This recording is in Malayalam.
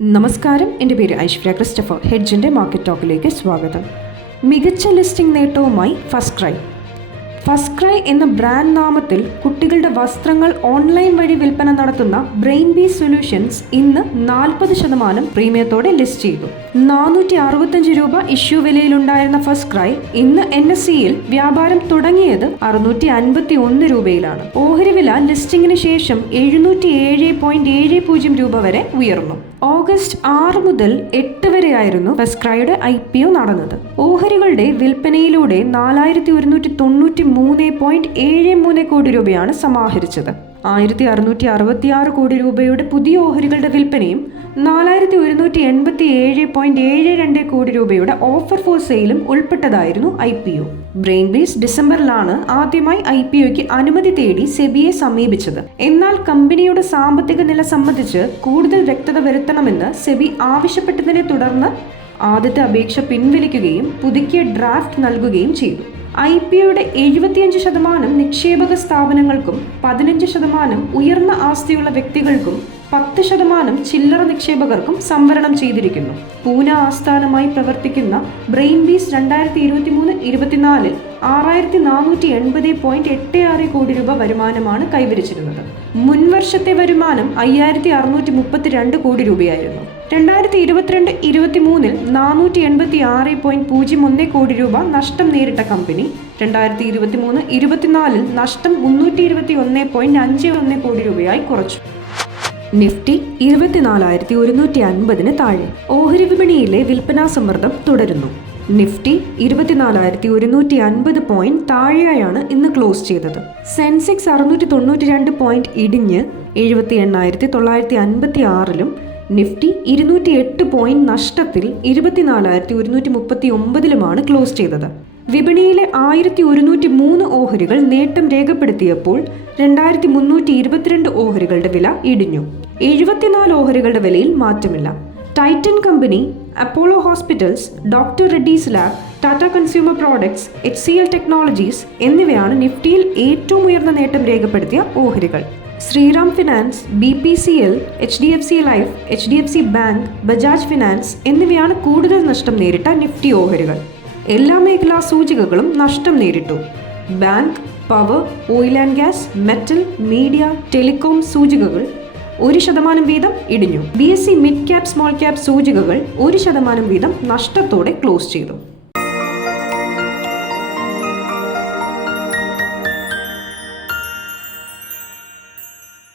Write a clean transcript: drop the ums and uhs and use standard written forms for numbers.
നമസ്കാരം, എൻ്റെ പേര് ഐശ്വര്യ ക്രിസ്റ്റഫർ. ഹെഡ്ജിൻ്റെ മാർക്കറ്റ് ടോക്കിലേക്ക് സ്വാഗതം. മികച്ച ലിസ്റ്റിംഗ് നേട്ടവുമായി ഫസ്റ്റ് ക്രൈ എന്ന ബ്രാൻഡ് നാമത്തിൽ കുട്ടികളുടെ വസ്ത്രങ്ങൾ ഓൺലൈൻ വഴി വിൽപ്പന നടത്തുന്ന ബ്രെയിൻ ബീസ് സൊല്യൂഷൻസ് ഇന്ന് 40% പ്രീമിയത്തോടെ ലിസ്റ്റ് ചെയ്തു. 465 രൂപ ഇഷ്യൂ വിലയിലുണ്ടായിരുന്ന ഫസ്റ്റ് ക്രൈ ഇന്ന് NSEയിൽ വ്യാപാരം തുടങ്ങിയത് 651 രൂപയിലാണ്. ഓഹരി വില ലിസ്റ്റിംഗിന് ശേഷം 707.70 രൂപ വരെ ഉയർന്നു. ഓഗസ്റ്റ് 6 മുതൽ 8 വരെയായിരുന്നു ഫസ്റ്റ് ക്രൈയുടെ IPO നടന്നത്. ഓഹരികളുടെ വിൽപ്പനയിലൂടെ 4193.73 കോടി രൂപയാണ് സമാഹരിച്ചത്. 1666 കോടി രൂപയുടെ പുതിയ ഓഹരികളുടെ വിൽപ്പനയും 4187.72 കോടി രൂപയുടെ ഓഫർ ഫോർ സെയിലും ഉൾപ്പെട്ടതായിരുന്നു IPO. ബ്രെയിൻ ബീസ് ഡിസംബറിലാണ് ആദ്യമായി IPOയ്ക്ക് അനുമതി തേടി സെബിയെ സമീപിച്ചത്. എന്നാൽ കമ്പനിയുടെ സാമ്പത്തിക നില സംബന്ധിച്ച് കൂടുതൽ വ്യക്തത വരുത്തണമെന്ന് സെബി ആവശ്യപ്പെട്ടതിനെ തുടർന്ന് ആദ്യത്തെ അപേക്ഷ പിൻവലിക്കുകയും പുതുക്കിയ ഡ്രാഫ്റ്റ് നൽകുകയും ചെയ്തു. IPOയുടെ 75% നിക്ഷേപക സ്ഥാപനങ്ങൾക്കും 15% ഉയർന്ന ആസ്തിയുള്ള വ്യക്തികൾക്കും 10% ചില്ലറ നിക്ഷേപകർക്കും സംവരണം ചെയ്തിരിക്കുന്നു. പൂന ആസ്ഥാനമായി പ്രവർത്തിക്കുന്ന ബ്രെയിൻ ബീസ് 2023-24 6480.86 കോടി രൂപ വരുമാനമാണ് കൈവരിച്ചിരുന്നത്. മുൻവർഷത്തെ വരുമാനം 5632 കോടി രൂപയായിരുന്നു. 2022-23 486.01 കോടി രൂപ നഷ്ടം നേരിട്ട കമ്പനി 2023-24 നഷ്ടം 321.51 കോടി രൂപയായി കുറച്ചു. നിഫ്റ്റി 24,150 താഴെ. ഓഹരി വിപണിയിലെ വിൽപ്പനാ സമ്മർദ്ദം തുടരുന്നു. നിഫ്റ്റി 24,150 പോയിന്റ് താഴെയായാണ് ഇന്ന് ക്ലോസ് ചെയ്തത്. സെൻസെക്സ് 692 പോയിന്റ് ഇടിഞ്ഞ് 78,956 നിഫ്റ്റി 208 പോയിന്റ് നഷ്ടത്തിൽ 24,139 ക്ലോസ് ചെയ്തത്. വിപണിയിലെ 1103 ഓഹരികൾ നേട്ടം രേഖപ്പെടുത്തിയപ്പോൾ 2322 ഓഹരികളുടെ വില ഇടിഞ്ഞു. 74 ഓഹരികളുടെ വിലയിൽ മാറ്റമില്ല. Titan company, Apollo hospitals, doctor Reddy's lab, Tata consumer products, HCL technologies എന്നിവയാണ് നിഫ്റ്റിയിൽ ഏറ്റവും ഉയർന്ന നേട്ടം രേഖപ്പെടുത്തിയ ഓഹരികൾ. Shriram finance, BPCL, HDFC life, HDFC bank, Bajaj finance എന്നിവയാണ് കൂടുതൽ നഷ്ടം നേരിട്ട നിഫ്റ്റി ഓഹരികൾ. എല്ലാ മേഖലാ സൂചികകളും നഷ്ടം നേരിട്ടു. Bank, power, oil and gas, metal, media, telecom സൂചികകൾ 1% വീതം ഇടിഞ്ഞു. BSE mid cap small cap സൂചികകൾ 1% വീതം നഷ്ടത്തോടെ ക്ലോസ് ചെയ്തു.